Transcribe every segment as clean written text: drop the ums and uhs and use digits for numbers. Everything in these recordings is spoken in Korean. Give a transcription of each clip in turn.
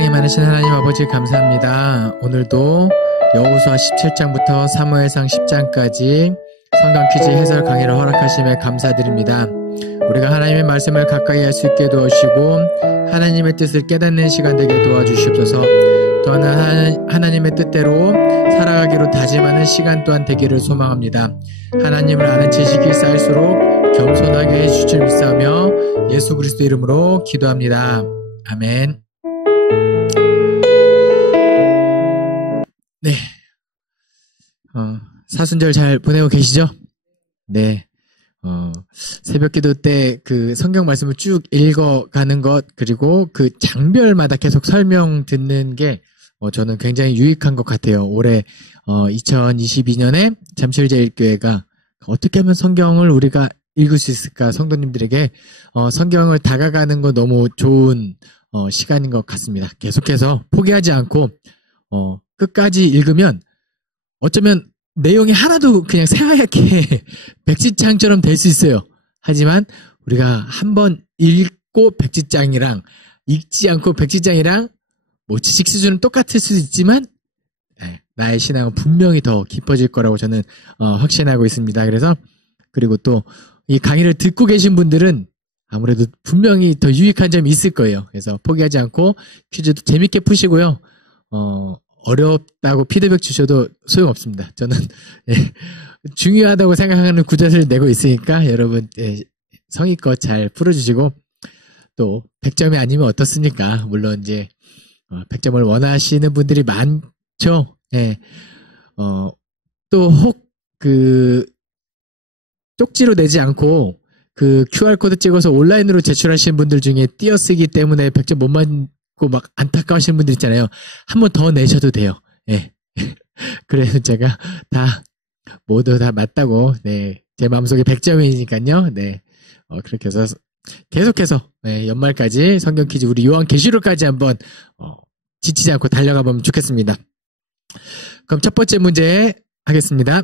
사랑이 많으신 하나님 아버지 감사합니다. 오늘도 여호수아 17장부터 사무엘상 10장까지 성경 퀴즈 해설 강의를 허락하심에 감사드립니다. 우리가 하나님의 말씀을 가까이 할 수 있게 도와주시고 하나님의 뜻을 깨닫는 시간 되게 도와주시옵소서. 또한 하나님의 뜻대로 살아가기로 다짐하는 시간 또한 되기를 소망합니다. 하나님을 아는 지식이 쌓일수록 겸손하게 해주실 줄 믿사오며 예수 그리스도 이름으로 기도합니다. 아멘. 네. 사순절 잘 보내고 계시죠? 네. 새벽 기도 때 그 성경 말씀을 쭉 읽어가는 것, 그리고 그 장별마다 계속 설명 듣는 게, 저는 굉장히 유익한 것 같아요. 올해, 2022년에 잠실제일교회가 어떻게 하면 성경을 우리가 읽을 수 있을까? 성도님들에게, 성경을 다가가는 거 너무 좋은, 시간인 것 같습니다. 계속해서 포기하지 않고, 끝까지 읽으면 어쩌면 내용이 하나도 그냥 새하얗게 백지장처럼 될 수 있어요. 하지만 우리가 한번 읽고 백지장이랑 읽지 않고 백지장이랑 뭐 지식 수준은 똑같을 수도 있지만 나의 신앙은 분명히 더 깊어질 거라고 저는 확신하고 있습니다. 그래서 그리고 또 이 강의를 듣고 계신 분들은 아무래도 분명히 더 유익한 점이 있을 거예요. 그래서 포기하지 않고 퀴즈도 재밌게 푸시고요. 어렵다고 피드백 주셔도 소용없습니다. 저는 중요하다고 생각하는 구절을 내고 있으니까 여러분 성의껏 잘 풀어주시고 또 100점이 아니면 어떻습니까? 물론 이제 100점을 원하시는 분들이 많죠. 또 혹 그 쪽지로 내지 않고 그 QR코드 찍어서 온라인으로 제출하시는 분들 중에 띄어쓰기 때문에 100점 못 맞고 막 안타까우시는 분들 있잖아요. 한 번 더 내셔도 돼요. 그래서 제가 모두 다 맞다고, 제 마음속에 100점이니까요. 그렇게 해서 계속해서, 연말까지 성경 퀴즈 우리 요한계시록까지 한번, 지치지 않고 달려가 보면 좋겠습니다. 그럼 첫 번째 문제 하겠습니다.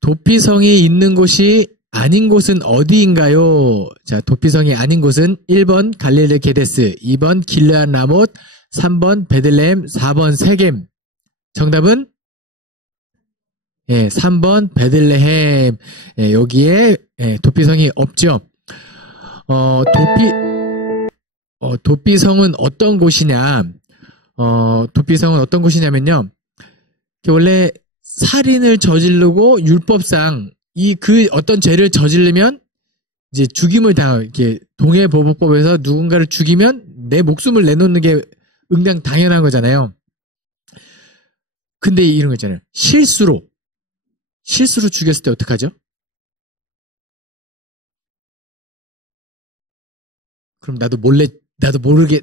도피성이 있는 곳이 아닌 곳은 어디인가요? 자, 도피성이 아닌 곳은 1번 갈릴리 게데스, 2번 길르앗 라못, 3번 베들레헴, 4번 세겜. 정답은 3번 베들레헴. 여기에 도피성이 없죠. 도피성은 어떤 곳이냐? 도피성은 어떤 곳이냐면요. 원래 살인을 저지르고 율법상 어떤 죄를 저지르면 이제 죽임을 이렇게 동해보복법에서 누군가를 죽이면 내 목숨을 내놓는 게 응당 당연한 거잖아요. 근데 이런 거 있잖아요. 실수로 죽였을 때 어떡하죠? 그럼 나도 모르게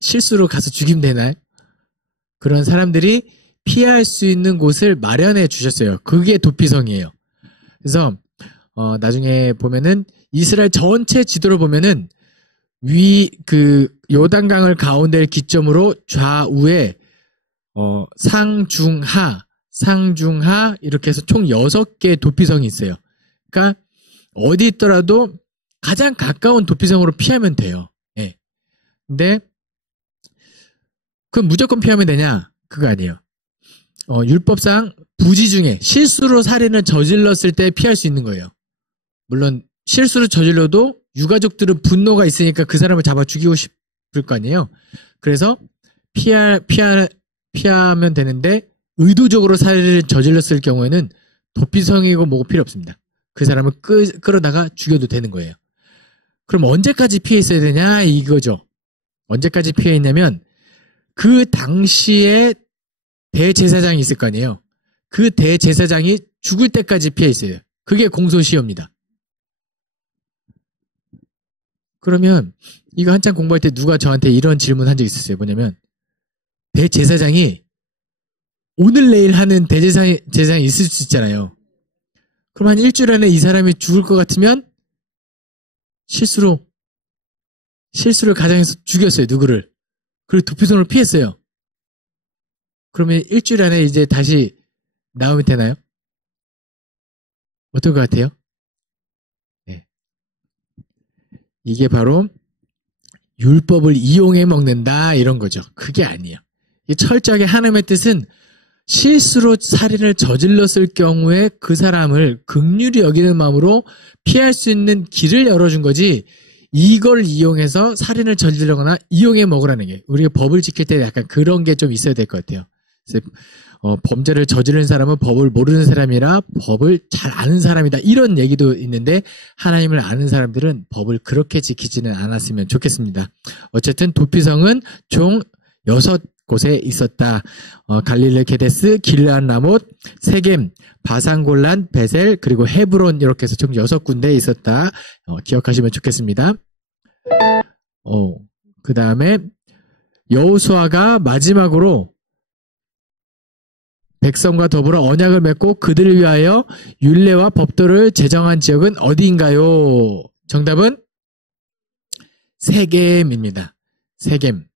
실수로 가서 죽이면 되나요? 그런 사람들이 피할 수 있는 곳을 마련해 주셨어요. 그게 도피성이에요. 그래서 나중에 보면은 이스라엘 전체 지도를 보면은 요단강을 가운데를 기점으로 좌우에 상중하 이렇게 해서 총 6개의 도피성이 있어요. 그러니까 어디 있더라도 가장 가까운 도피성으로 피하면 돼요. 근데 그럼 무조건 피하면 되냐? 그거 아니에요. 율법상 부지 중에 실수로 살인을 저질렀을 때 피할 수 있는 거예요. 물론 실수로 저질러도 유가족들은 분노가 있으니까 그 사람을 잡아 죽이고 싶을 거 아니에요. 그래서 피하면 되는데 의도적으로 살인을 저질렀을 경우에는 도피성이고 뭐고 필요 없습니다. 그 사람을 끌어다가 죽여도 되는 거예요. 그럼 언제까지 피해 있어야 되냐 이거죠. 언제까지 피해 있냐면 그 당시에 대제사장이 있을 거 아니에요. 그 대제사장이 죽을 때까지 피해 있어요. 그게 공소시효입니다. 그러면 이거 한참 공부할 때 누가 저한테 이런 질문 한 적 있었어요. 뭐냐면 대제사장이 오늘 내일 하는 대제사장이 있을 수 있잖아요. 그럼 한 일주일 안에 이 사람이 죽을 것 같으면 실수를 가정해서 죽였어요. 누구를. 그리고 도피성을 피했어요. 그러면 일주일 안에 이제 다시 나오면 되나요? 어떨 것 같아요? 이게 바로 율법을 이용해 먹는다 이런 거죠. 그게 아니에요. 철저하게 하나님의 뜻은 실수로 살인을 저질렀을 경우에 그 사람을 긍휼히 여기는 마음으로 피할 수 있는 길을 열어준 거지, 이걸 이용해서 살인을 저지르거나 이용해 먹으라는 게, 우리가 법을 지킬 때 약간 그런 게 좀 있어야 될 것 같아요. 그래서 범죄를 저지른 사람은 법을 모르는 사람이라 법을 잘 아는 사람이다 이런 얘기도 있는데, 하나님을 아는 사람들은 법을 그렇게 지키지는 않았으면 좋겠습니다. 어쨌든 도피성은 총 6곳에 있었다. 갈릴리 게데스, 길르앗 라못, 세겜, 바산 골란, 베셀, 그리고 헤브론, 이렇게 해서 총 6군데에 있었다. 기억하시면 좋겠습니다. 그 다음에 여호수아가 마지막으로 백성과 더불어 언약을 맺고 그들을 위하여 율례와 법도를 제정한 지역은 어디인가요? 정답은 세겜입니다. 세겜.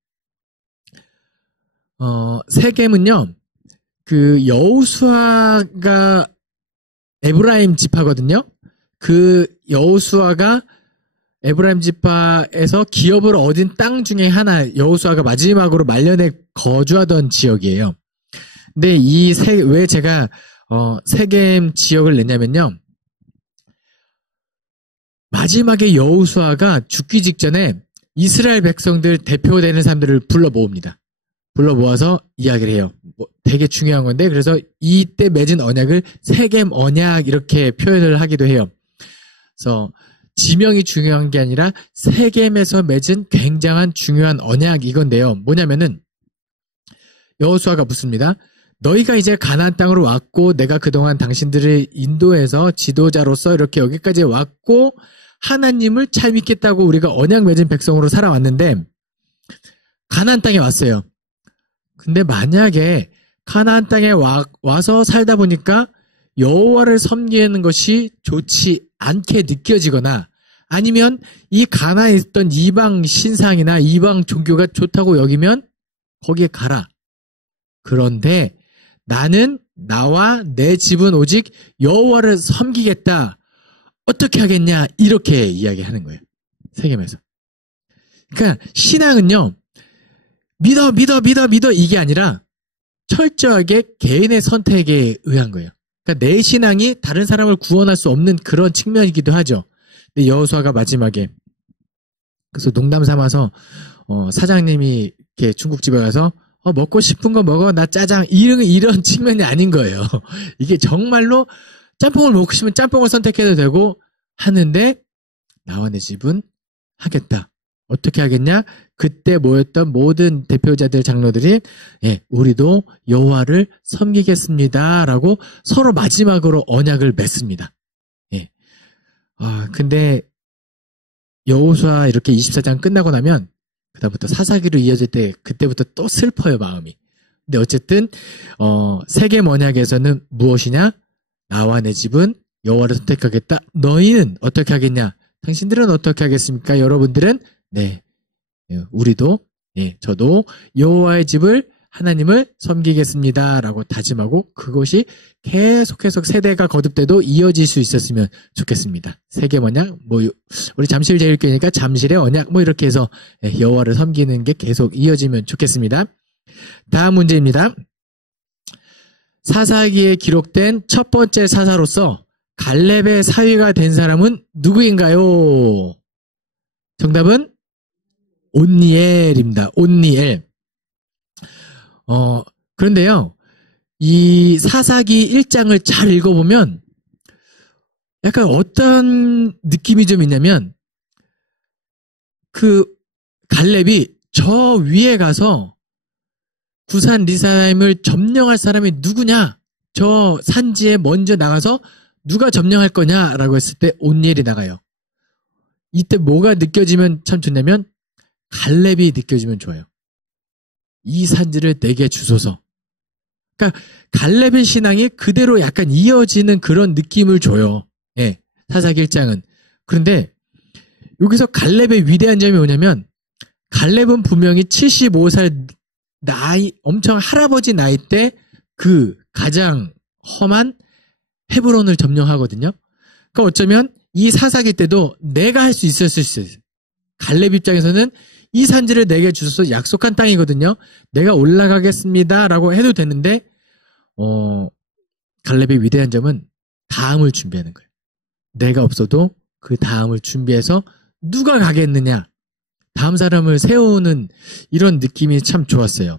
세겜은요, 그 여호수아가 에브라임 지파거든요. 그 여호수아가 에브라임 지파에서 기업을 얻은 땅 중에 하나, 여호수아가 마지막으로 말년에 거주하던 지역이에요. 근데 왜 제가 세겜 지역을 냈냐면요, 마지막에 여호수아가 죽기 직전에 이스라엘 백성들 대표되는 사람들을 불러 모읍니다. 불러 모아서 이야기를 해요. 되게 중요한 건데, 그래서 이때 맺은 언약을 세겜 언약 이렇게 표현을 하기도 해요. 그래서 지명이 중요한 게 아니라 세겜에서 맺은 굉장한 중요한 언약 이건데요. 뭐냐면은 여호수아가 묻습니다. 너희가 이제 가나안 땅으로 왔고 내가 그동안 당신들을 인도해서 지도자로서 이렇게 여기까지 왔고 하나님을 잘 믿겠다고 우리가 언약 맺은 백성으로 살아왔는데 가나안 땅에 왔어요. 근데 만약에 가나안 땅에 와서 살다 보니까 여호와를 섬기는 것이 좋지 않게 느껴지거나 아니면 이 가나안에 있던 이방 신상이나 이방 종교가 좋다고 여기면 거기에 가라. 그런데 나는 나와 내 집은 오직 여호와를 섬기겠다. 어떻게 하겠냐? 이렇게 이야기하는 거예요. 세겜에서. 그러니까 신앙은요. 믿어 이게 아니라 철저하게 개인의 선택에 의한 거예요. 그러니까 내 신앙이 다른 사람을 구원할 수 없는 그런 측면이기도 하죠. 근데 여호수아가 마지막에 그래서 농담 삼아서 사장님이 이렇게 중국집에 가서 먹고 싶은 거 먹어 나 짜장 이런 측면이 아닌 거예요. 이게 정말로 짬뽕을 먹고 싶으면 짬뽕을 선택해도 되고 하는데 나와 내 집은 하겠다. 어떻게 하겠냐? 그때 모였던 모든 대표자들 장로들이 우리도 여호와를 섬기겠습니다라고 서로 마지막으로 언약을 맺습니다. 근데 여호수아 이렇게 24장 끝나고 나면 그다음부터 사사기로 이어질 때 그때부터 또 슬퍼요 마음이. 근데 어쨌든 세겜 언약에서는 무엇이냐? 나와 내 집은 여호와를 선택하겠다. 너희는 어떻게 하겠냐? 당신들은 어떻게 하겠습니까? 여러분들은 우리도 저도 여호와의 집을 하나님을 섬기겠습니다라고 다짐하고 그것이 계속해서 세대가 거듭돼도 이어질 수 있었으면 좋겠습니다. 세겜 언약 우리 잠실제일교회니까 잠실의 언약 이렇게 해서 여호와를 섬기는 게 계속 이어지면 좋겠습니다. 다음 문제입니다. 사사기에 기록된 첫 번째 사사로서 갈렙의 사위가 된 사람은 누구인가요? 정답은 온니엘입니다. 온니엘. 그런데요, 이 사사기 1장을 잘 읽어보면 약간 어떤 느낌이 좀 있냐면 그 갈렙이 저 위에 가서 구산 리사임을 점령할 사람이 누구냐? 저 산지에 먼저 나가서 누가 점령할 거냐라고 했을 때 온니엘이 나가요. 이때 뭐가 느껴지면 참 좋냐면 갈렙이 느껴지면 좋아요. 이 산지를 내게 주소서. 그러니까 갈렙의 신앙이 그대로 약간 이어지는 그런 느낌을 줘요. 사사기 1장은. 그런데 여기서 갈렙의 위대한 점이 뭐냐면 갈렙은 분명히 75살 나이 엄청 할아버지 나이 때 그 가장 험한 헤브론을 점령하거든요. 그러니까 어쩌면 이 사사기 때도 내가 할 수 있었을 수 있어요. 갈렙 입장에서는 이 산지를 내게 주소서 약속한 땅이거든요. 내가 올라가겠습니다라고 해도 되는데 갈렙의 위대한 점은 다음을 준비하는 거예요. 내가 없어도 그 다음을 준비해서 누가 가겠느냐. 다음 사람을 세우는 이런 느낌이 참 좋았어요.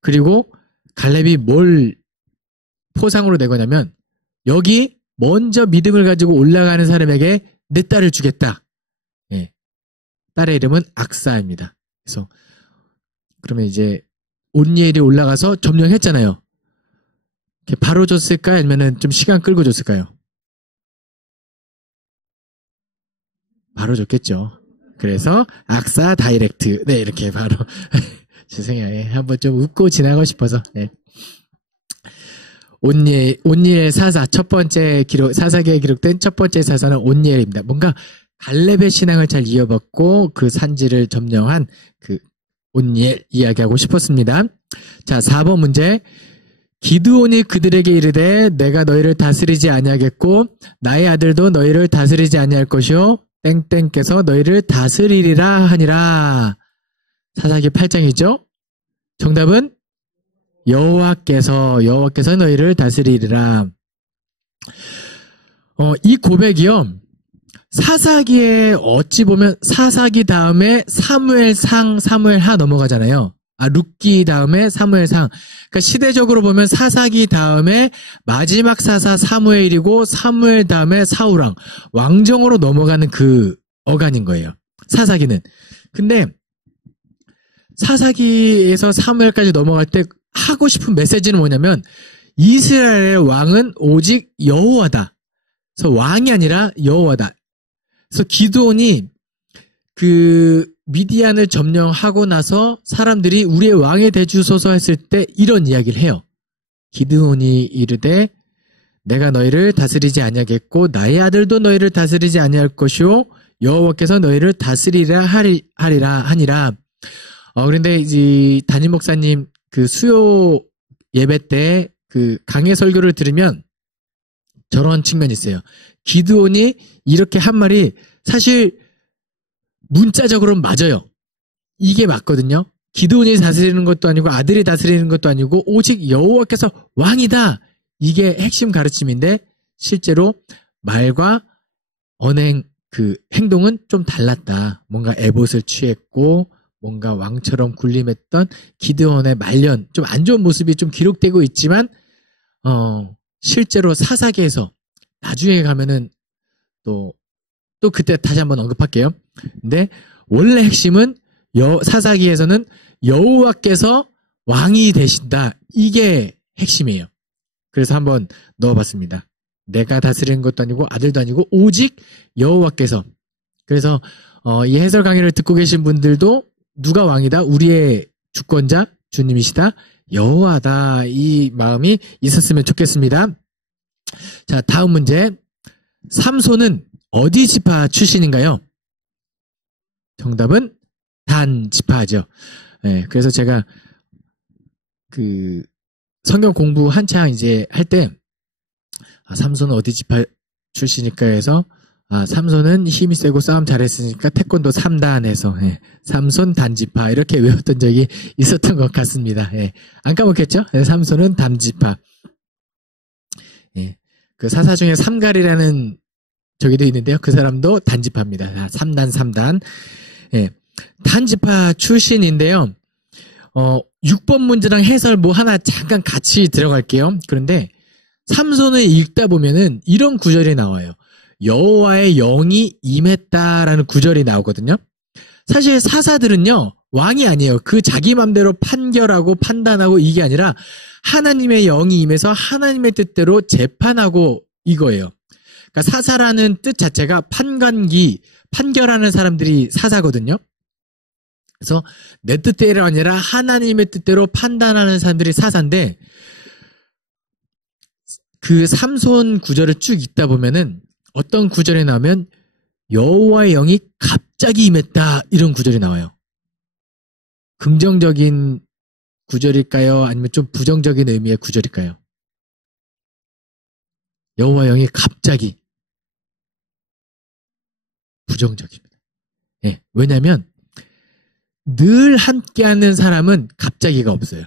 그리고 갈렙이 뭘 포상으로 내거냐면 여기 먼저 믿음을 가지고 올라가는 사람에게 내 딸을 주겠다. 예. 딸의 이름은 악사입니다. 그래서 그러면 이제 온니엘이 올라가서 점령했잖아요. 바로 줬을까요? 아니면 좀 시간 끌고 줬을까요? 바로 줬겠죠. 그래서 악사 다이렉트. 네, 이렇게 바로 죄송해요. 예, 한번 좀 웃고 지나가고 싶어서. 네. 온니엘 사사 첫 번째 기록, 사사기에 기록된 첫 번째 사사는 온니엘입니다. 뭔가 갈렙의 신앙을 잘 이어받고 그 산지를 점령한 그 온니엘 이야기하고 싶었습니다. 자, 4번 문제. 기드온이 그들에게 이르되 내가 너희를 다스리지 아니하겠고 나의 아들도 너희를 다스리지 아니할 것이요 땡땡께서 너희를 다스리리라 하니라. 사사기 8장이죠. 정답은 여호와께서 너희를 다스리리라. 이 고백이요. 사사기에 어찌 보면 사사기 다음에 사무엘상, 사무엘하 넘어가잖아요. 룻기 다음에 사무엘상. 그러니까 시대적으로 보면 사사기 다음에 마지막 사사 사무엘이고 사무엘 다음에 사울왕. 왕정으로 넘어가는 그 어간인 거예요. 사사기는. 근데 사사기에서 사무엘까지 넘어갈 때 하고 싶은 메시지는 뭐냐면 이스라엘의 왕은 오직 여호와다. 그래서 왕이 아니라 여호와다. 그래서 기드온이 그 미디안을 점령하고 나서 사람들이 우리의 왕이 되주소서 했을 때 이런 이야기를 해요. 기드온이 이르되 내가 너희를 다스리지 아니하겠고 나의 아들도 너희를 다스리지 아니할 것이요 여호와께서 너희를 다스리라 하니라. 그런데 이 담임 목사님 그 수요 예배 때 그 강해 설교를 들으면 저런 측면이 있어요. 기드온이 이렇게 한 말이 사실 문자적으로는 맞아요. 이게 맞거든요. 기드온이 다스리는 것도 아니고 아들이 다스리는 것도 아니고 오직 여호와께서 왕이다. 이게 핵심 가르침인데 실제로 말과 언행 그 행동은 좀 달랐다. 뭔가 에봇을 취했고 뭔가 왕처럼 군림했던 기드온의 말년 좀 안 좋은 모습이 좀 기록되고 있지만 실제로 사사기에서 나중에 가면은 또 그때 다시 한번 언급할게요. 근데 원래 핵심은 사사기에서는 여호와께서 왕이 되신다. 이게 핵심이에요. 그래서 한번 넣어봤습니다. 내가 다스리는 것도 아니고 아들도 아니고 오직 여호와께서. 그래서 이 해설 강의를 듣고 계신 분들도 누가 왕이다? 우리의 주권자 주님이시다. 여호와다. 이 마음이 있었으면 좋겠습니다. 자, 다음 문제. 삼손은 어디 지파 출신인가요? 정답은 단 지파죠. 네, 그래서 제가 그 성경 공부 한창 이제 할 때 삼손은 어디 지파 출신일까 해서 삼손은 힘이 세고 싸움 잘했으니까 태권도 3단에서 삼손 단지파 이렇게 외웠던 적이 있었던 것 같습니다. 안 까먹겠죠? 삼손은 단지파. 그 사사 중에 삼갈이라는 저기도 있는데요. 그 사람도 단지파입니다. 3단. 단지파 출신인데요. 6번 문제랑 해설 뭐 하나 잠깐 같이 들어갈게요. 그런데 삼손을 읽다 보면은 이런 구절이 나와요. 여호와의 영이 임했다라는 구절이 나오거든요. 사실 사사들은요. 왕이 아니에요. 그 자기 맘대로 판결하고 판단하고 이게 아니라 하나님의 영이 임해서 하나님의 뜻대로 재판하고 이거예요. 그러니까 사사라는 뜻 자체가 판관기, 판결하는 사람들이 사사거든요. 그래서 내 뜻대로 아니라 하나님의 뜻대로 판단하는 사람들이 사사인데 그 삼손 구절을 쭉 읽다 보면은 어떤 구절이 나오면 여호와의 영이 갑자기 임했다 이런 구절이 나와요. 긍정적인 구절일까요? 아니면 좀 부정적인 의미의 구절일까요? 여호와의 영이 갑자기 부정적입니다. 왜냐하면 늘 함께하는 사람은 갑자기가 없어요.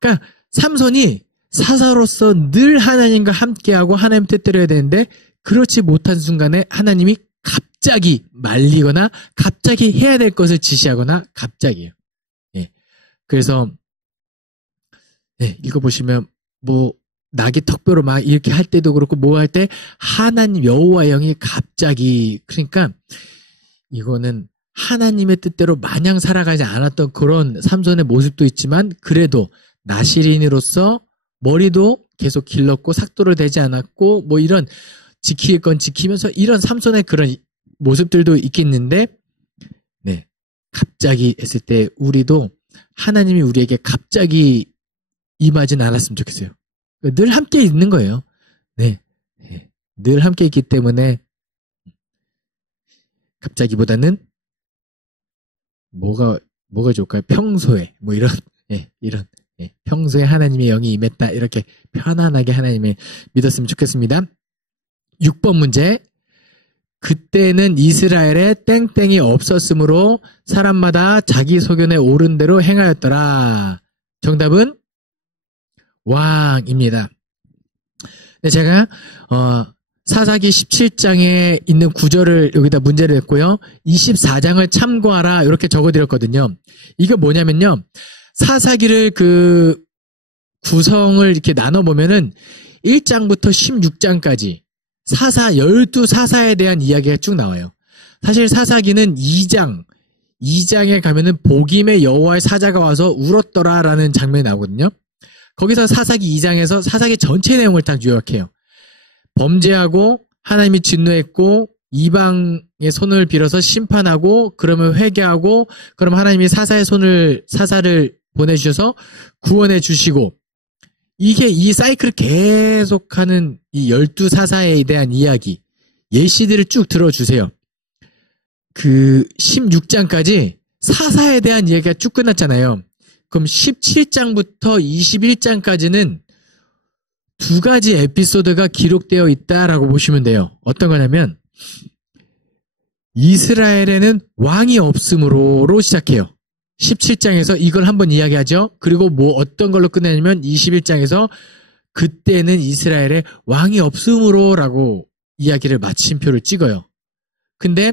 그러니까 삼손이 사사로서 늘 하나님과 함께하고 하나님 뜻대로 해야 되는데 그렇지 못한 순간에 하나님이 갑자기 말리거나 갑자기 해야 될 것을 지시하거나 갑자기예요. 예. 그래서 읽어보시면 뭐 낙이 턱뼈로 막 이렇게 할 때도 그렇고 뭐 할 때 하나님 여호와의 영이 갑자기 그러니까 이거는 하나님의 뜻대로 마냥 살아가지 않았던 그런 삼손의 모습도 있지만 그래도 나시린으로서 머리도 계속 길렀고 삭도를 대지 않았고 뭐 이런 지킬 건 지키면서 이런 삼손의 그런 모습들도 있겠는데 갑자기 했을 때 우리도 하나님이 우리에게 갑자기 임하진 않았으면 좋겠어요. 늘 함께 있는 거예요. 늘 함께 있기 때문에 갑자기보다는 뭐가 좋을까요? 평소에 뭐 이런 평소에 하나님의 영이 임했다 이렇게 편안하게 하나님을 믿었으면 좋겠습니다. 6번 문제. 그때는 이스라엘에 땡땡이 없었으므로 사람마다 자기 소견에 옳은 대로 행하였더라. 정답은 왕입니다. 제가 사사기 17장에 있는 구절을 여기다 문제를 냈고요. 24장을 참고하라 이렇게 적어드렸거든요. 이게 뭐냐면요. 사사기를 그 구성을 이렇게 나눠보면은 1장부터 16장까지 12사사에 대한 이야기가 쭉 나와요. 사실 사사기는 2장에 가면은 복임의 여호와의 사자가 와서 울었더라라는 장면이 나오거든요. 거기서 사사기 2장에서 사사기 전체 내용을 딱 요약해요. 범죄하고 하나님이 진노했고 이방의 손을 빌어서 심판하고 그러면 회개하고 그럼 하나님이 사사를 보내주셔서 구원해 주시고 이게 이 사이클을 계속하는 이 12사사에 대한 이야기 예시들을 쭉 들어주세요. 그 16장까지 사사에 대한 이야기가 쭉 끝났잖아요. 그럼 17장부터 21장까지는 두 가지 에피소드가 기록되어 있다라고 보시면 돼요. 어떤 거냐면 이스라엘에는 왕이 없으므로로 시작해요. 17장에서 이걸 한번 이야기하죠. 그리고 뭐 어떤 걸로 끝내냐면 21장에서 그때는 이스라엘에 왕이 없으므로라고 이야기를 마침표를 찍어요. 근데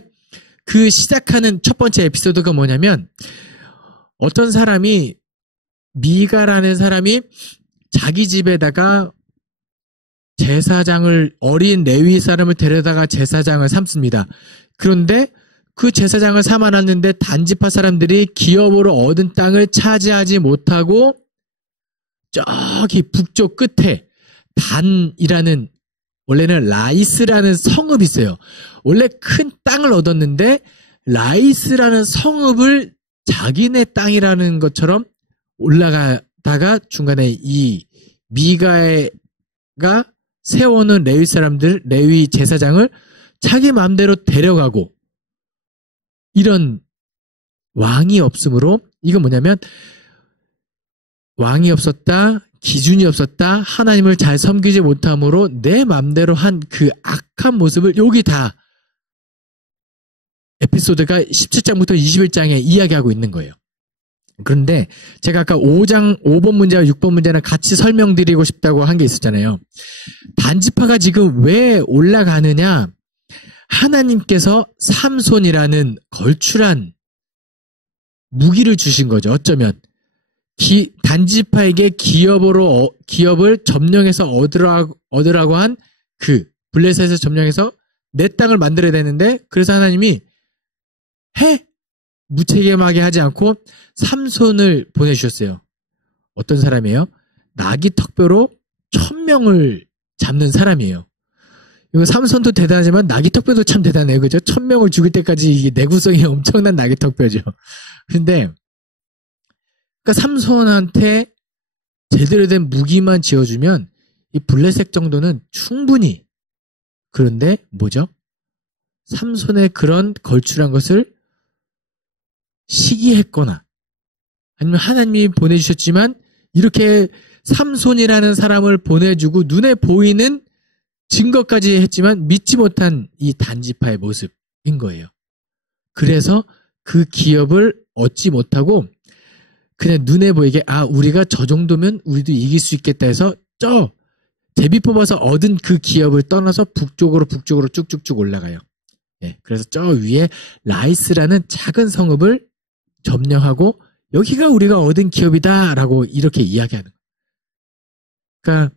그 시작하는 첫 번째 에피소드가 뭐냐면 어떤 사람이 미가라는 사람이 자기 집에다가 제사장을 어린 레위 사람을 데려다가 제사장을 삼습니다. 그런데 그 제사장을 삼아놨는데 단지파 사람들이 기업으로 얻은 땅을 차지하지 못하고 저기 북쪽 끝에 단이라는 원래는 라이스라는 성읍이 있어요. 원래 큰 땅을 얻었는데 라이스라는 성읍을 자기네 땅이라는 것처럼 올라가다가 중간에 이 미가가 세워놓은 레위 제사장을 자기 마음대로 데려가고 이런 왕이 없으므로 이건 뭐냐면 왕이 없었다, 기준이 없었다, 하나님을 잘 섬기지 못함으로 내 마음대로 한 그 악한 모습을 여기 다 에피소드가 17장부터 21장에 이야기하고 있는 거예요. 그런데 제가 아까 5번 문제와 6번 문제는 같이 설명드리고 싶다고 한 게 있었잖아요. 단지파가 지금 왜 올라가느냐? 하나님께서 삼손이라는 걸출한 무기를 주신 거죠. 어쩌면 단지파에게 기업을 점령해서 얻으라고 한 그 블레셋에서 점령해서 내 땅을 만들어야 되는데 그래서 하나님이 무책임하게 하지 않고 삼손을 보내주셨어요. 어떤 사람이에요? 나귀 턱뼈로 1000명을 잡는 사람이에요. 이거 삼손도 대단하지만 나귀 턱뼈도 참 대단해요. 그죠? 1000명을 죽일 때까지 이게 내구성이 엄청난 나귀 턱뼈죠. 근데 그러니까 삼손한테 제대로 된 무기만 지어주면 이 블레셋 정도는 충분히. 그런데 뭐죠? 삼손의 그런 걸출한 것을 시기했거나 아니면 하나님이 보내주셨지만 이렇게 삼손이라는 사람을 보내주고 눈에 보이는 증거까지 했지만 믿지 못한 이 단지파의 모습인 거예요. 그래서 그 기업을 얻지 못하고 그냥 눈에 보이게 우리가 저 정도면 우리도 이길 수 있겠다 해서 제비 뽑아서 얻은 그 기업을 떠나서 북쪽으로 쭉쭉쭉 올라가요. 예, 그래서 저 위에 라이스라는 작은 성읍을 점령하고 여기가 우리가 얻은 기업이다라고 이렇게 이야기하는 거예요. 그러니까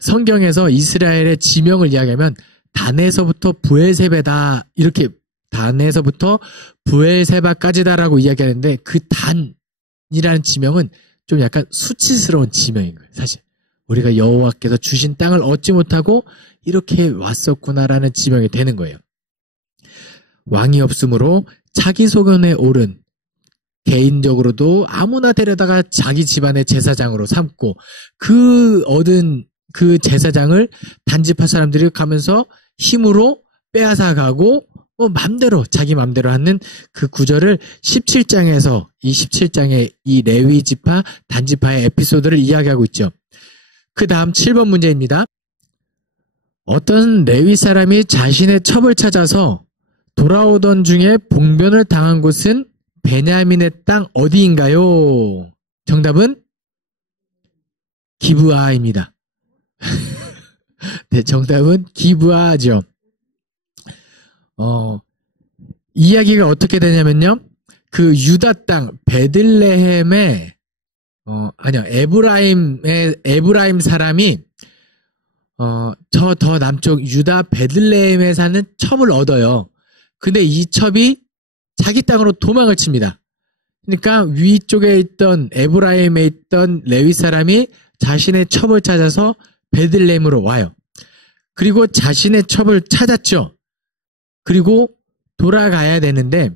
성경에서 이스라엘의 지명을 이야기하면 단에서부터 부엘세바다 이렇게 단에서부터 부엘세바까지다라고 이야기하는데 그 단이라는 지명은 좀 약간 수치스러운 지명인 거예요. 사실 우리가 여호와께서 주신 땅을 얻지 못하고 이렇게 왔었구나라는 지명이 되는 거예요. 왕이 없으므로 자기 소견에 오른 개인적으로도 아무나 데려다가 자기 집안의 제사장으로 삼고 그 얻은 그 제사장을 단지파 사람들이 가면서 힘으로 빼앗아가고 자기 맘대로 하는 그 구절을 17장에서 이 17장의 이 레위 지파 단지파의 에피소드를 이야기하고 있죠. 그 다음 7번 문제입니다. 어떤 레위 사람이 자신의 첩을 찾아서 돌아오던 중에 봉변을 당한 곳은 베냐민의 땅 어디인가요? 정답은 기브아입니다. 네, 정답은 기브아죠. 이야기가 어떻게 되냐면요. 그 유다 땅 베들레헴에 에브라임 사람이 저 더 남쪽 유다 베들레헴에 사는 첩을 얻어요. 근데 이 첩이 자기 땅으로 도망을 칩니다. 그러니까 위쪽에 있던 에브라임에 있던 레위 사람이 자신의 첩을 찾아서 베들레헴으로 와요. 그리고 자신의 첩을 찾았죠. 그리고 돌아가야 되는데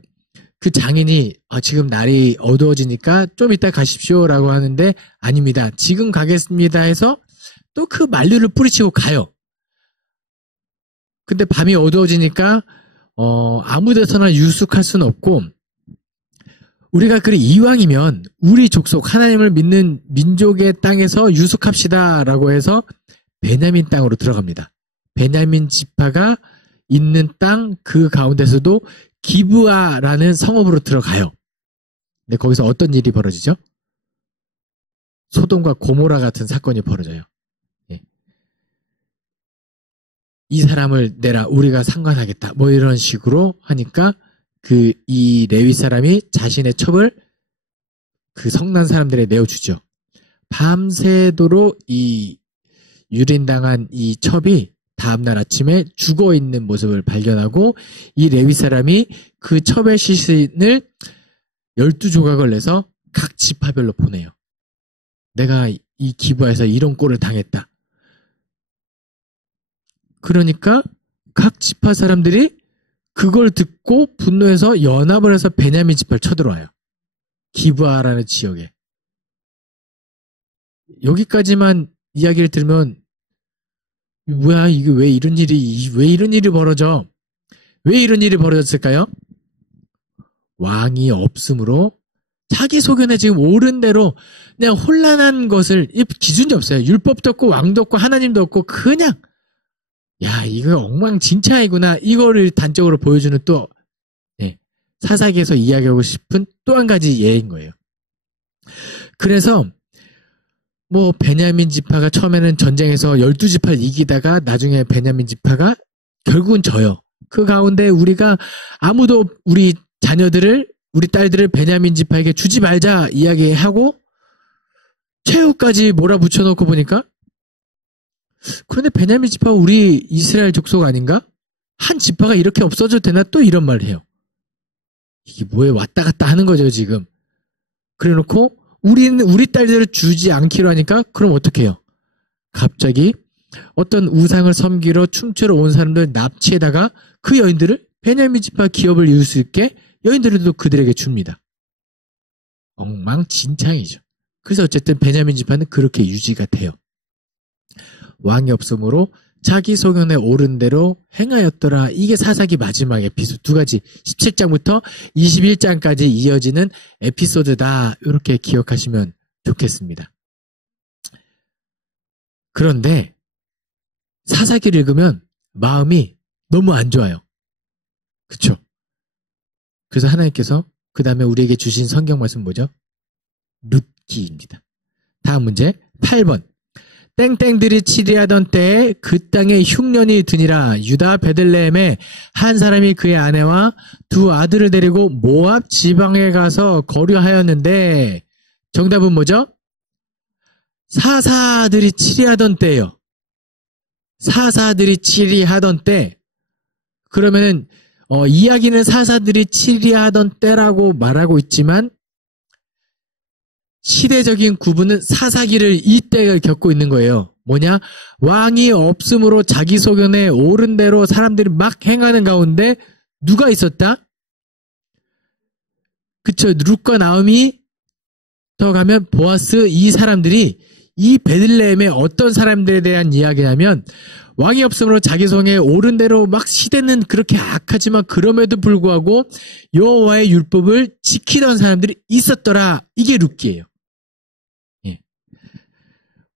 그 장인이 지금 날이 어두워지니까 좀 이따 가십시오라고 하는데 아닙니다. 지금 가겠습니다 해서 또 그 만류를 뿌리치고 가요. 근데 밤이 어두워지니까 아무 데서나 유숙할 수는 없고 우리가 이왕이면 우리 족속 하나님을 믿는 민족의 땅에서 유숙합시다라고 해서 베냐민 땅으로 들어갑니다. 베냐민 지파가 있는 땅 그 가운데서도 기브아라는 성읍으로 들어가요. 근데 거기서 어떤 일이 벌어지죠? 소돔과 고모라 같은 사건이 벌어져요. 예. 이 사람을 내라 우리가 상관하겠다 이런 식으로 하니까 이 레위 사람이 자신의 첩을 그 성난 사람들에 내어주죠. 밤새도록 이 유린당한 이 첩이 다음날 아침에 죽어있는 모습을 발견하고 이 레위 사람이 그 첩의 시신을 12조각을 내서 각 지파별로 보내요. 내가 이 기브아에서 이런 꼴을 당했다. 그러니까 각 지파 사람들이 그걸 듣고 분노해서 연합을 해서 베냐민 지파를 쳐들어와요. 기브아라는 지역에. 여기까지만 이야기를 들으면 뭐야 이게 왜 이런 일이 벌어져? 왜 이런 일이 벌어졌을까요? 왕이 없으므로 자기 소견에 지금 옳은 대로 그냥 혼란한 것을 기준이 없어요. 율법도 없고 왕도 없고 하나님도 없고 그냥 이거 엉망진창이구나 이거를 단적으로 보여주는 또 사사기에서 이야기하고 싶은 또 한 가지 예인 거예요. 그래서 베냐민 지파가 처음에는 전쟁에서 12지파를 이기다가 나중에 베냐민 지파가 결국은 져요. 그 가운데 우리가 아무도 우리 자녀들을 우리 딸들을 베냐민 지파에게 주지 말자 이야기하고 최후까지 몰아붙여놓고 보니까 그런데 베냐민 지파가 우리 이스라엘 족속 아닌가? 한 지파가 이렇게 없어져도 되나? 또 이런 말을 해요. 이게 뭐에 왔다 갔다 하는 거죠 지금. 그래놓고 우리 딸들을 주지 않기로 하니까 그럼 어떻게 해요? 갑자기 어떤 우상을 섬기러 춤추러 온 사람들 납치에다가 그 여인들을 베냐민 지파 기업을 이룰 수 있게 여인들도 그들에게 줍니다. 엉망진창이죠. 그래서 어쨌든 베냐민 지파는 그렇게 유지가 돼요. 왕이 없으므로 자기 소견에 옳은 대로 행하였더라. 이게 사사기 마지막 에피소드 두 가지 17장부터 21장까지 이어지는 에피소드다. 이렇게 기억하시면 좋겠습니다. 그런데 사사기를 읽으면 마음이 너무 안 좋아요. 그쵸? 그래서 하나님께서 그 다음에 우리에게 주신 성경 말씀 뭐죠? 룻기입니다. 다음 문제 8번. 땡땡들이 치리하던 때에 그 땅에 흉년이 드니라. 유다 베들레헴에 한 사람이 그의 아내와 두 아들을 데리고 모압 지방에 가서 거류하였는데 정답은 뭐죠? 사사들이 치리하던 때예요. 사사들이 치리하던 때. 그러면은 이야기는 사사들이 치리하던 때라고 말하고 있지만 시대적인 구분은 사사기를 이때를 겪고 있는 거예요. 뭐냐? 왕이 없으므로 자기 소견에 옳은 대로 사람들이 막 행하는 가운데 누가 있었다? 그쵸. 룻과 나오미 더 가면 보아스 이 사람들이 이 베들레헴의 어떤 사람들에 대한 이야기냐면 왕이 없으므로 자기 성에 옳은 대로 막 시대는 그렇게 악하지만 그럼에도 불구하고 여호와의 율법을 지키던 사람들이 있었더라. 이게 룻기예요. 예.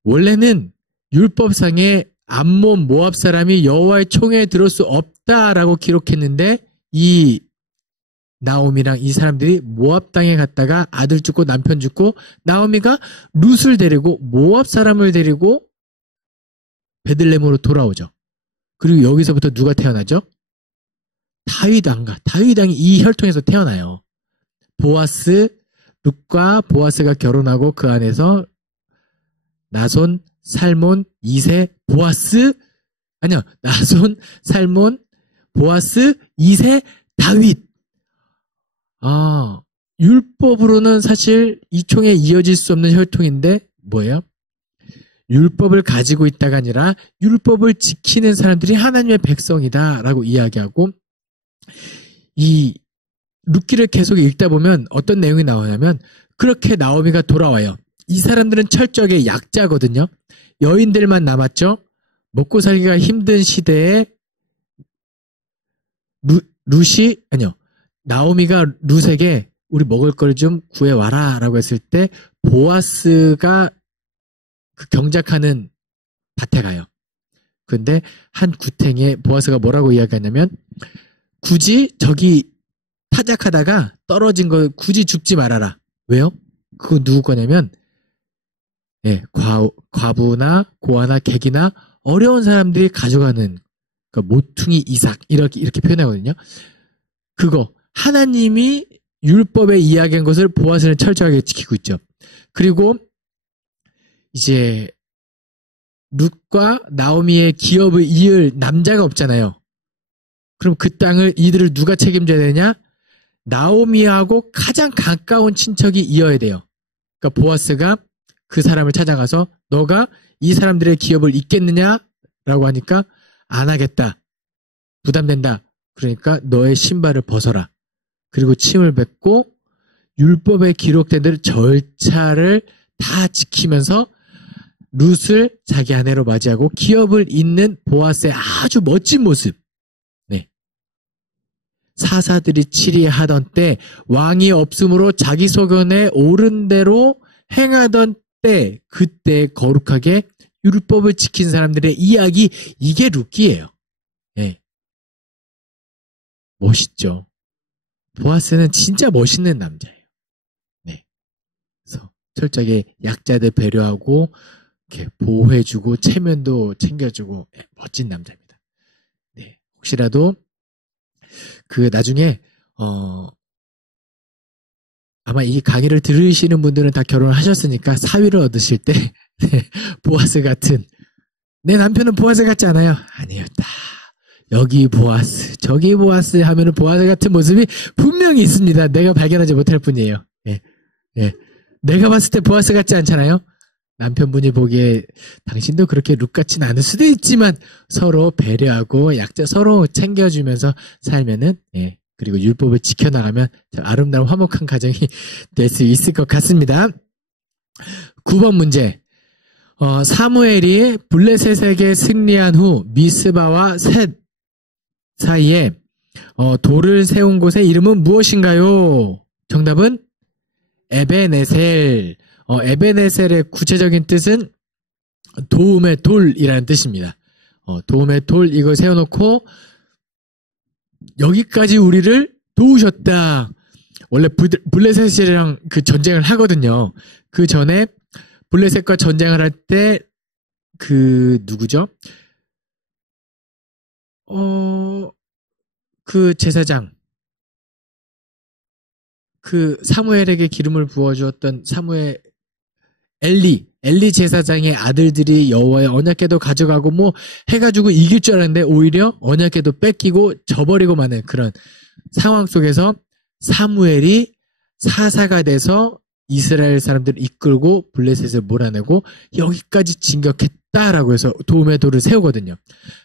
원래는 율법상에 암몬 모압 사람이 여호와의 총회에 들어올 수 없다라고 기록했는데 이 나오미랑 이 사람들이 모압 땅에 갔다가 아들 죽고 남편 죽고 나오미가 룻을 데리고 모압 사람을 데리고 베들레헴으로 돌아오죠. 그리고 여기서부터 누가 태어나죠? 다윗 왕가. 다윗 왕이 이 혈통에서 태어나요. 보아스, 룻과 보아스가 결혼하고 그 안에서 나손, 살몬, 이세, 보아스 아니요. 나손, 살몬, 보아스, 이세, 다윗. 율법으로는 사실 이 총에 이어질 수 없는 혈통인데 뭐예요? 율법을 가지고 있다가 아니라 율법을 지키는 사람들이 하나님의 백성이다라고 이야기하고 이 룻기를 계속 읽다 보면 어떤 내용이 나오냐면 그렇게 나오미가 돌아와요. 이 사람들은 철저하게 약자거든요. 여인들만 남았죠. 먹고 살기가 힘든 시대에 나오미가 룻에게 우리 먹을 걸 좀 구해와라 라고 했을 때 보아스가 그 경작하는 밭에 가요. 근데 한 구탱이에 보아스가 뭐라고 이야기하냐면 굳이 저기 타작하다가 떨어진 거 굳이 죽지 말아라. 왜요? 그거 누구 거냐면 과부나 고아나 객이나 어려운 사람들이 가져가는 그 모퉁이 이삭 이렇게 표현하거든요. 그거 하나님이 율법에 이야기한 것을 보아스는 철저하게 지키고 있죠. 그리고 이제 룻과 나오미의 기업을 이을 남자가 없잖아요. 그럼 그 땅을 이들을 누가 책임져야 되냐? 나오미하고 가장 가까운 친척이 이어야 돼요. 그러니까 보아스가 그 사람을 찾아가서 너가 이 사람들의 기업을 잇겠느냐라고 하니까 안 하겠다. 부담된다. 그러니까 너의 신발을 벗어라. 그리고 침을 뱉고 율법에 기록된 대로 절차를 다 지키면서 룻을 자기 아내로 맞이하고 기업을 잇는 보아스의 아주 멋진 모습. 네. 사사들이 치리하던 때 왕이 없으므로 자기 소견에 옳은 대로 행하던 때 그때 거룩하게 율법을 지킨 사람들의 이야기 이게 룻기예요. 네. 멋있죠. 보아스는 진짜 멋있는 남자예요. 네. 그래서 철저하게 약자들 배려하고 이렇게 보호해주고 체면도 챙겨주고 멋진 남자입니다. 네. 혹시라도 그 나중에 아마 이 강의를 들으시는 분들은 다 결혼을 하셨으니까 사위를 얻으실 때 보아스 같은 내 남편은 보아스 같지 않아요? 아니에요. 다 여기 보아스 저기 보아스 하면은 보아스 같은 모습이 분명히 있습니다. 내가 발견하지 못할 뿐이에요. 예. 예. 내가 봤을 때 보아스 같지 않잖아요? 남편분이 보기에 당신도 그렇게 룻 같진 않을 수도 있지만 서로 배려하고 약자 서로 챙겨주면서 살면은 예. 그리고 율법을 지켜나가면 아름다운 화목한 가정이 될 수 있을 것 같습니다. 9번 문제. 사무엘이 블레셋에게 승리한 후 미스바와 셋 사이에 돌을 세운 곳의 이름은 무엇인가요? 정답은 에베네셀. 에베네셀의 구체적인 뜻은 도움의 돌이라는 뜻입니다. 도움의 돌 이걸 세워놓고 여기까지 우리를 도우셨다. 원래 블레셋이랑 그 전쟁을 하거든요. 그 전에 블레셋과 전쟁을 할 때 그 누구죠? 그 제사장, 그 사무엘에게 기름을 부어주었던 엘리 제사장의 아들들이 여호와의 언약궤도 가져가고 뭐 해가지고 이길 줄 알았는데 오히려 언약궤도 뺏기고 져버리고 마는 그런 상황 속에서 사무엘이 사사가 돼서 이스라엘 사람들을 이끌고 블레셋을 몰아내고 여기까지 진격했다라고 해서 도움의 돌을 세우거든요.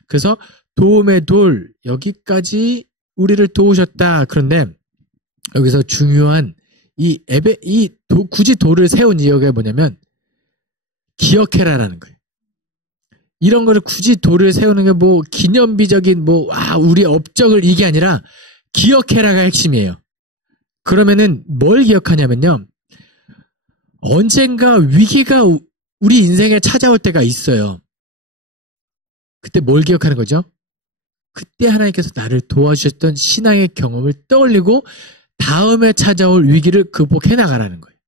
그래서 도움의 돌 여기까지 우리를 도우셨다. 그런데 여기서 중요한 굳이 돌을 세운 이유가 뭐냐면 기억해라라는 거예요. 이런 거를 굳이 돌을 세우는 게 뭐 기념비적인 우리 업적을 이게 아니라 기억해라가 핵심이에요. 그러면은 뭘 기억하냐면요. 언젠가 위기가 우리 인생에 찾아올 때가 있어요. 그때 뭘 기억하는 거죠? 그때 하나님께서 나를 도와주셨던 신앙의 경험을 떠올리고 다음에 찾아올 위기를 극복해 나가라는 거예요.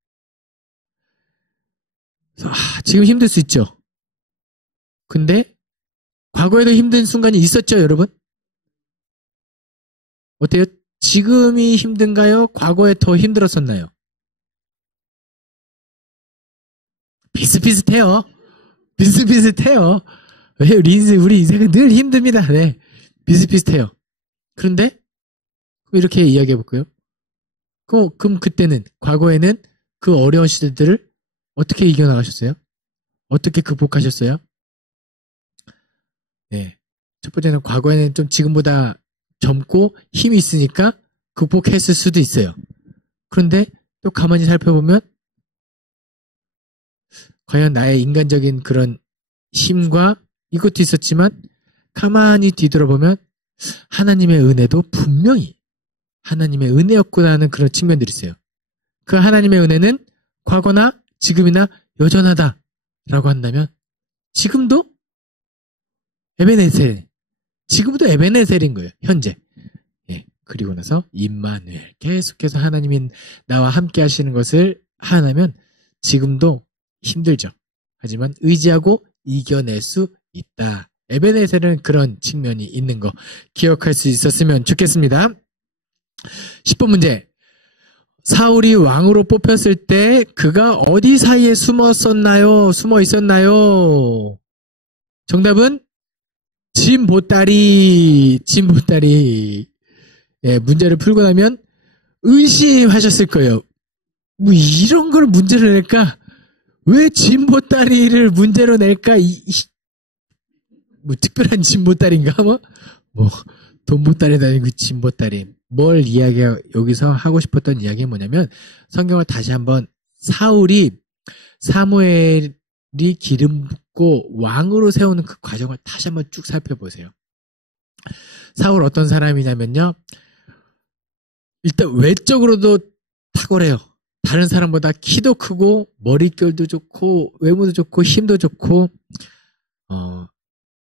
그래서, 지금 힘들 수 있죠. 근데 과거에도 힘든 순간이 있었죠, 여러분? 어때요? 지금이 힘든가요? 과거에 더 힘들었었나요? 비슷비슷해요. 비슷비슷해요. 왜 우리 인생은 늘 힘듭니다. 네. 비슷비슷해요. 그런데 이렇게 이야기해 볼까요? 그럼 그때는 과거에는 그 어려운 시대들을 어떻게 이겨나가셨어요? 어떻게 극복하셨어요? 네. 첫 번째는 과거에는 좀 지금보다 젊고 힘이 있으니까 극복했을 수도 있어요. 그런데 또 가만히 살펴보면 과연 나의 인간적인 그런 힘과 이것도 있었지만 가만히 뒤돌아보면 하나님의 은혜도 분명히 하나님의 은혜였구나 하는 그런 측면들이 있어요. 그 하나님의 은혜는 과거나 지금이나 여전하다라고 한다면 지금도 에베네셀인 거예요. 현재. 예. 그리고 나서 임마누엘 계속해서 하나님이 나와 함께 하시는 것을 하나면 지금도 힘들죠. 하지만 의지하고 이겨낼 수 있다. 에베네셀은 그런 측면이 있는 거 기억할 수 있었으면 좋겠습니다. 10번 문제. 사울이 왕으로 뽑혔을 때 그가 어디 사이에 숨어 있었나요? 정답은 진보따리. 예, 문제를 풀고 나면 의심하셨을 거예요. 뭐 이런 걸 문제로 낼까? 왜 진보따리를 문제로 낼까? 뭐 특별한 진보따리인가? 뭐 돈보따리도 아니고 진보따리. 뭘 여기서 하고 싶었던 이야기는 뭐냐면 성경을 다시 한번 사무엘이 기름 붓고 왕으로 세우는 그 과정을 다시 한번 쭉 살펴보세요. 사울 어떤 사람이냐면요. 일단 외적으로도 탁월해요. 다른 사람보다 키도 크고 머릿결도 좋고 외모도 좋고 힘도 좋고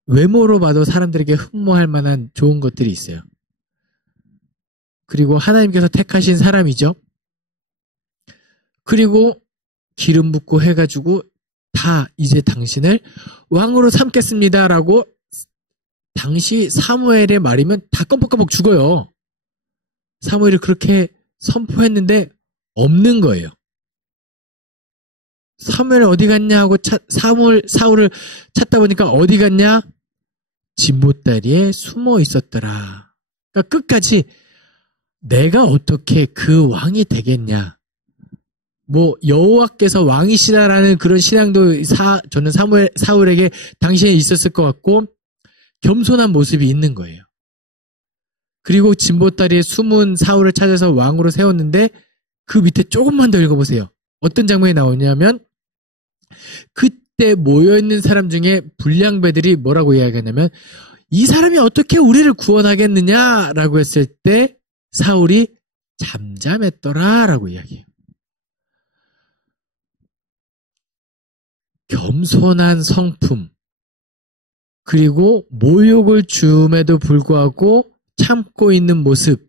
외모로 봐도 사람들에게 흠모할 만한 좋은 것들이 있어요. 그리고 하나님께서 택하신 사람이죠. 그리고 기름 붓고 해가지고 다 이제 당신을 왕으로 삼겠습니다라고 당시 사무엘의 말이면 다 껌뻑껌뻑 죽어요. 사무엘이 그렇게 선포했는데 없는 거예요. 사무엘 어디 갔냐 하고 사울을 찾다 보니까 어디 갔냐? 진보다리에 숨어 있었더라. 그러니까 끝까지 내가 어떻게 그 왕이 되겠냐. 뭐 여호와께서 왕이시다라는 그런 신앙도 저는 사울에게 당시에 있었을 것 같고 겸손한 모습이 있는 거예요. 그리고 진보다리에 숨은 사울을 찾아서 왕으로 세웠는데 그 밑에 조금만 더 읽어보세요. 어떤 장면이 나오냐면 그때 모여있는 사람 중에 불량배들이 뭐라고 이야기하냐면 이 사람이 어떻게 우리를 구원하겠느냐라고 했을 때 사울이 잠잠했더라라고 이야기해요. 겸손한 성품 그리고 모욕을 주음에도 불구하고 참고 있는 모습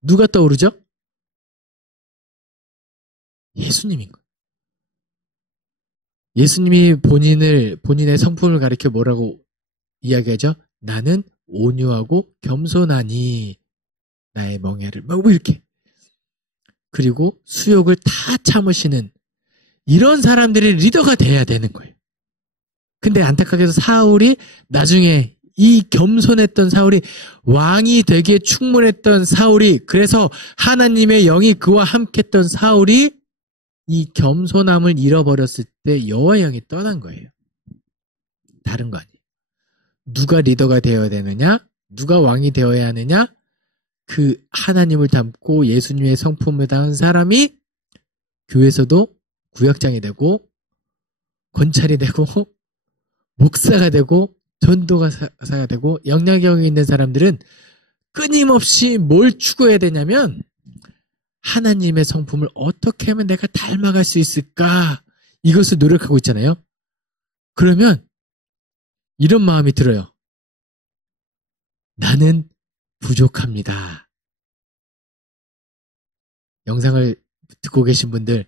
누가 떠오르죠? 예수님인 거예요. 예수님이 본인의 성품을 가리켜 뭐라고 이야기하죠? 나는 온유하고 겸손하니 나의 멍에를 뭐 이렇게. 그리고 수욕을 다 참으시는 이런 사람들이 리더가 돼야 되는 거예요. 근데 안타깝게도 사울이 나중에 이 겸손했던 사울이 왕이 되기에 충분했던 사울이 그래서 하나님의 영이 그와 함께했던 사울이 이 겸손함을 잃어버렸을 때 여호와의 영이 떠난 거예요. 다른 거 아니에요. 누가 리더가 되어야 되느냐? 누가 왕이 되어야 하느냐? 그 하나님을 닮고 예수님의 성품을 담은 사람이 교회에서도 구역장이 되고 권찰이 되고 목사가 되고 전도가사가 되고 영향력이 있는 사람들은 끊임없이 뭘 추구해야 되냐면 하나님의 성품을 어떻게 하면 내가 닮아갈 수 있을까? 이것을 노력하고 있잖아요. 그러면 이런 마음이 들어요. 나는 부족합니다. 영상을 듣고 계신 분들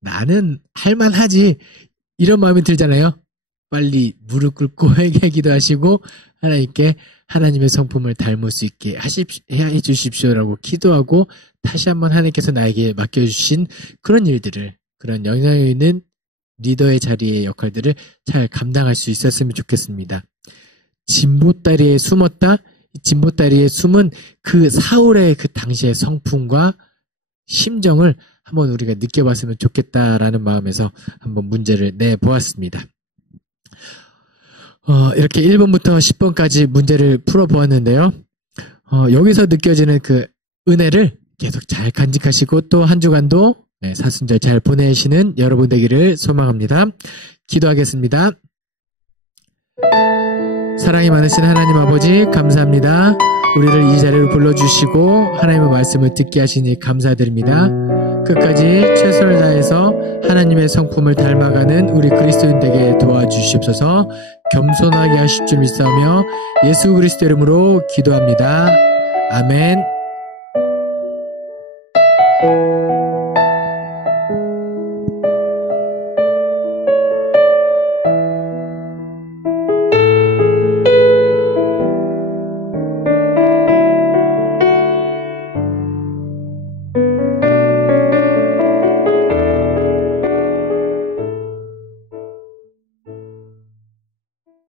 나는 할만하지 이런 마음이 들잖아요. 빨리 무릎 꿇고 회개하기도 하시고 하나님께 하나님의 성품을 닮을 수 있게 해주십시오라고 기도하고 다시 한번 하나님께서 나에게 맡겨주신 그런 일들을 그런 영향력 있는 리더의 자리의 역할들을 잘 감당할 수 있었으면 좋겠습니다. 진보다리에 숨었다. 진보다리에 숨은 그 사울의 그 당시의 성품과 심정을 한번 우리가 느껴봤으면 좋겠다라는 마음에서 한번 문제를 내보았습니다. 이렇게 1번부터 10번까지 문제를 풀어보았는데요. 여기서 느껴지는 그 은혜를 계속 잘 간직하시고 또 한 주간도 사순절 잘 보내시는 여러분 되기를 소망합니다. 기도하겠습니다. 사랑이 많으신 하나님 아버지 감사합니다. 우리를 이 자리로 불러주시고 하나님의 말씀을 듣게 하시니 감사드립니다. 끝까지 최선을 다해서 하나님의 성품을 닮아가는 우리 그리스도인 되게 도와주시옵소서. 겸손하게 하실 줄 믿사오며 예수 그리스도 이름으로 기도합니다. 아멘.